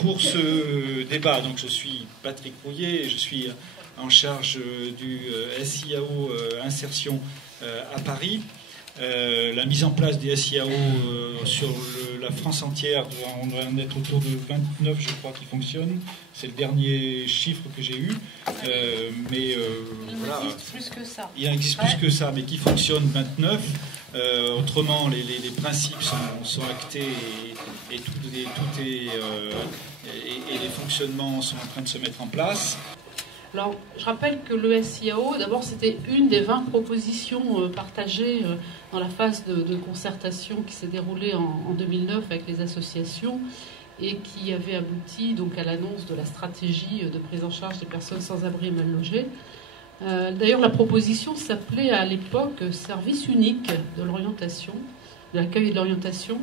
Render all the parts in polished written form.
pour ce débat, donc je suis Patrick Rouillet, je suis en charge du SIAO Insertion à Paris. La mise en place des SIAO sur la France entière, on doit en être autour de 29, je crois, qui fonctionnent. C'est le dernier chiffre que j'ai eu. Mais voilà, existe plus que ça. Il en existe plus que ça, mais qui fonctionnent 29. Autrement, les principes sont actés et les fonctionnements sont en train de se mettre en place. Alors, je rappelle que le SIAO, d'abord, c'était une des 20 propositions partagées dans la phase de concertation qui s'est déroulée en 2009 avec les associations et qui avait abouti donc à l'annonce de la stratégie de prise en charge des personnes sans abri et mal logées. D'ailleurs, la proposition s'appelait à l'époque Service unique de l'orientation, de l'accueil et de l'orientation.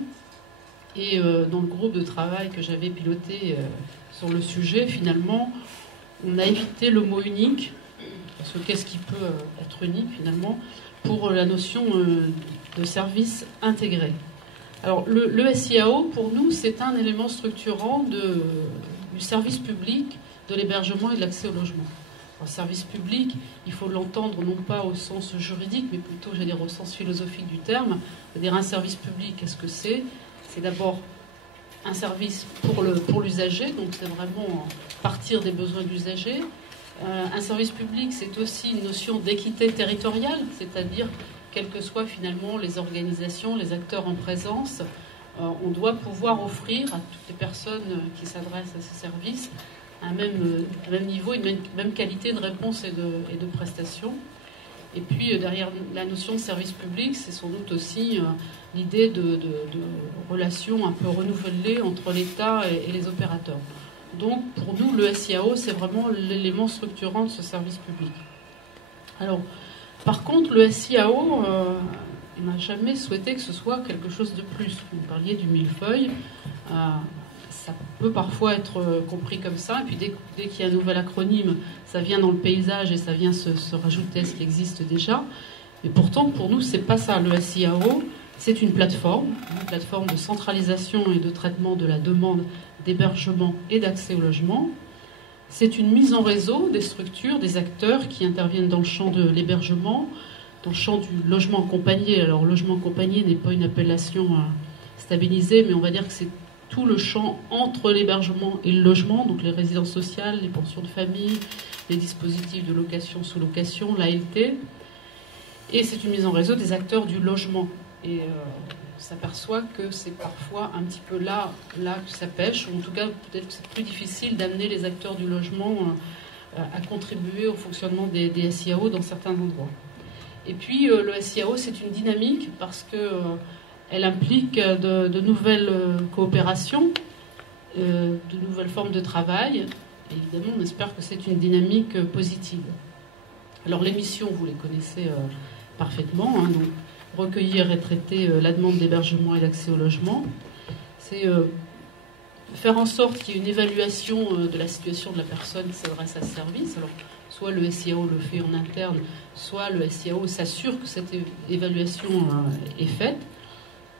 Et dans le groupe de travail que j'avais piloté sur le sujet, finalement, on a évité le mot unique, parce que qu'est-ce qui peut être unique finalement, pour la notion de service intégré. Alors le SIAO, pour nous, c'est un élément structurant du service public, de l'hébergement et de l'accès au logement. Alors, service public, il faut l'entendre non pas au sens juridique, mais plutôt, j'allais dire, au sens philosophique du terme. C'est-à-dire un service public, qu'est-ce que c'est ? C'est d'abord un service pour l'usager, donc c'est vraiment partir des besoins de l'usager. Un service public, c'est aussi une notion d'équité territoriale, c'est-à-dire, quelles que soient finalement les organisations, les acteurs en présence, on doit pouvoir offrir à toutes les personnes qui s'adressent à ces services un même niveau, une même qualité de réponse et de prestation. Et puis, derrière la notion de service public, c'est sans doute aussi l'idée de relations un peu renouvelées entre l'État et les opérateurs. Donc, pour nous, le SIAO, c'est vraiment l'élément structurant de ce service public. Alors, par contre, le SIAO, on n'a jamais souhaité que ce soit quelque chose de plus. Vous parliez du millefeuille. Ça peut parfois être compris comme ça, et puis dès qu'il y a un nouvel acronyme, ça vient dans le paysage et ça vient se rajouter à ce qui existe déjà. Mais pourtant, pour nous, c'est pas ça. Le SIAO, c'est une plateforme de centralisation et de traitement de la demande d'hébergement et d'accès au logement. C'est une mise en réseau des structures, des acteurs qui interviennent dans le champ de l'hébergement, dans le champ du logement accompagné. Alors, logement accompagné n'est pas une appellation stabilisée, mais on va dire que c'est tout le champ entre l'hébergement et le logement, donc les résidences sociales, les pensions de famille, les dispositifs de location, sous-location, l'ALT. Et c'est une mise en réseau des acteurs du logement. Et on s'aperçoit que c'est parfois un petit peu là que ça pêche, ou en tout cas peut-être que c'est plus difficile d'amener les acteurs du logement à contribuer au fonctionnement des SIAO dans certains endroits. Et puis le SIAO, c'est une dynamique parce que elle implique de nouvelles coopérations, de nouvelles formes de travail. Et évidemment, on espère que c'est une dynamique positive. Alors les missions, vous les connaissez parfaitement. Donc, recueillir et traiter la demande d'hébergement et d'accès au logement. C'est faire en sorte qu'il y ait une évaluation de la situation de la personne qui s'adresse à ce service. Alors, soit le SIAO le fait en interne, soit le SIAO s'assure que cette évaluation est faite.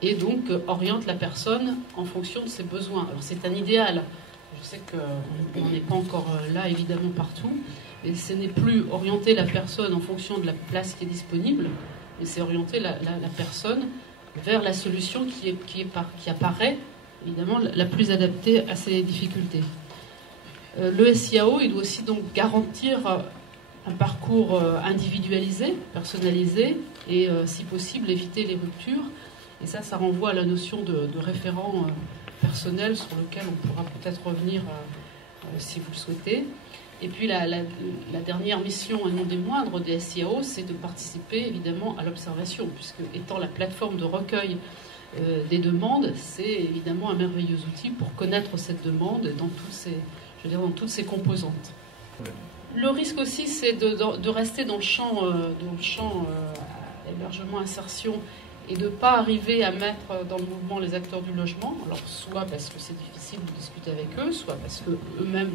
Et donc oriente la personne en fonction de ses besoins. Alors c'est un idéal, je sais qu'on n'est pas encore là évidemment partout, mais ce n'est plus orienter la personne en fonction de la place qui est disponible, mais c'est orienter la personne vers la solution qui apparaît évidemment la plus adaptée à ses difficultés. Le SIAO, il doit aussi donc garantir un parcours individualisé, personnalisé, et si possible éviter les ruptures. Et ça renvoie à la notion de référent personnel sur lequel on pourra peut-être revenir si vous le souhaitez. Et puis la dernière mission, et non des moindres, des SIAO, c'est de participer évidemment à l'observation, puisque étant la plateforme de recueil des demandes, c'est évidemment un merveilleux outil pour connaître cette demande dans toutes ses composantes. Le risque aussi, c'est de rester dans le champ hébergement, insertion, et de ne pas arriver à mettre dans le mouvement les acteurs du logement, alors soit parce que c'est difficile de discuter avec eux, soit parce qu'eux-mêmes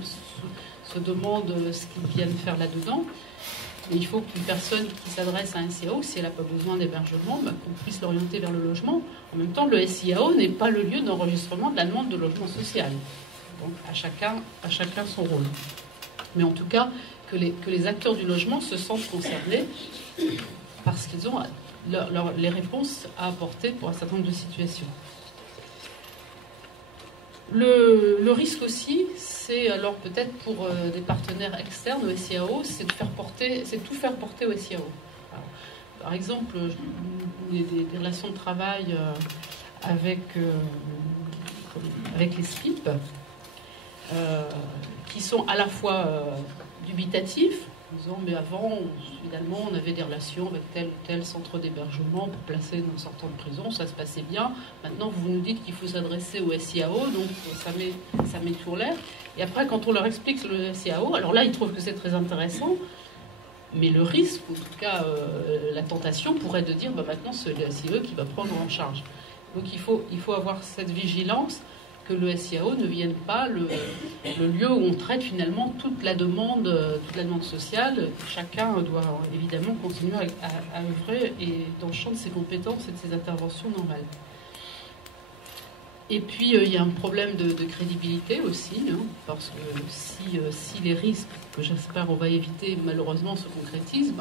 se demandent ce qu'ils viennent faire là-dedans. Et il faut qu'une personne qui s'adresse à un SIAO, si elle n'a pas besoin d'hébergement, qu'on puisse l'orienter vers le logement. En même temps, le SIAO n'est pas le lieu d'enregistrement de la demande de logement social. Donc à chacun son rôle. Mais en tout cas, que les acteurs du logement se sentent concernés parce qu'ils ont les réponses à apporter pour un certain nombre de situations. Le risque aussi, c'est alors peut-être pour des partenaires externes au SIAO, c'est de tout faire porter au SIAO. Alors, par exemple, des relations de travail avec les SPIP, qui sont à la fois dubitatifs, en disant mais avant, finalement, on avait des relations avec tel ou tel centre d'hébergement pour placer nos sortants de prison, ça se passait bien. Maintenant, vous nous dites qu'il faut s'adresser au SIAO, donc ça met tout l'air. Et après, quand on leur explique le SIAO, alors là, ils trouvent que c'est très intéressant, mais le risque, en tout cas, la tentation pourrait de dire, maintenant, c'est le SIE qui va prendre en charge. Donc il faut avoir cette vigilance que le SIAO ne vienne pas le lieu où on traite finalement toute la demande sociale. Chacun doit évidemment continuer à œuvrer et dans le champ de ses compétences et de ses interventions normales. Et puis il y a un problème de crédibilité aussi, parce que si les risques, que j'espère on va éviter malheureusement, se concrétisent,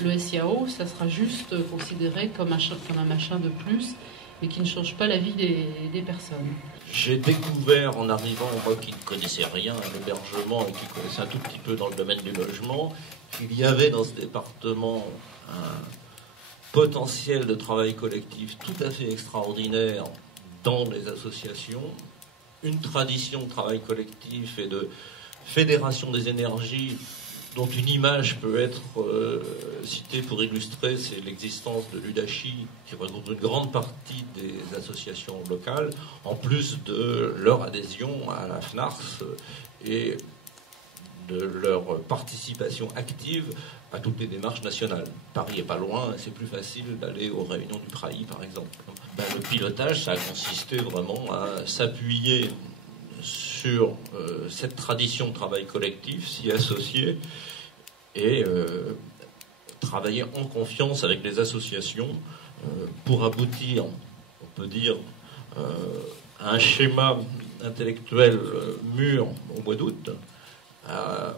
le SIAO, ça sera juste considéré comme un machin de plus, mais qui ne change pas la vie des personnes. J'ai découvert en arrivant, moi qui ne connaissais rien à l'hébergement et qui connaissais un tout petit peu dans le domaine du logement, qu'il y avait dans ce département un potentiel de travail collectif tout à fait extraordinaire dans les associations, une tradition de travail collectif et de fédération des énergies dont une image peut être citée pour illustrer, c'est l'existence de l'UDACHI, qui regroupe une grande partie des associations locales, en plus de leur adhésion à la FNARS et de leur participation active à toutes les démarches nationales. Paris n'est pas loin, c'est plus facile d'aller aux réunions du PRAI, par exemple. Le pilotage, ça a consisté vraiment à s'appuyer sur cette tradition de travail collectif, s'y associer et travailler en confiance avec les associations pour aboutir, on peut dire, à un schéma intellectuel mûr au mois d'août, à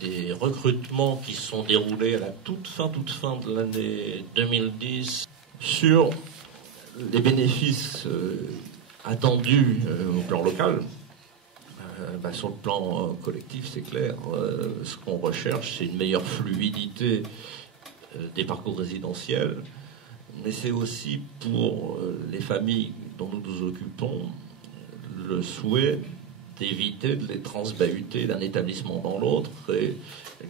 des recrutements qui sont déroulés à la toute fin de l'année 2010 sur les bénéfices attendus au plan local. Sur le plan collectif, c'est clair. Ce qu'on recherche, c'est une meilleure fluidité des parcours résidentiels, mais c'est aussi pour les familles dont nous nous occupons le souhait d'éviter de les transbahuter d'un établissement dans l'autre et,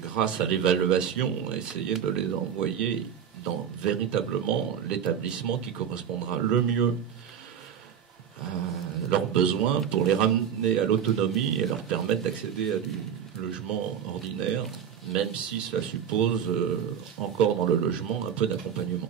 grâce à l'évaluation, essayer de les envoyer dans véritablement l'établissement qui correspondra le mieux à leurs besoins pour les ramener à l'autonomie et leur permettre d'accéder à du logement ordinaire, même si cela suppose encore dans le logement un peu d'accompagnement.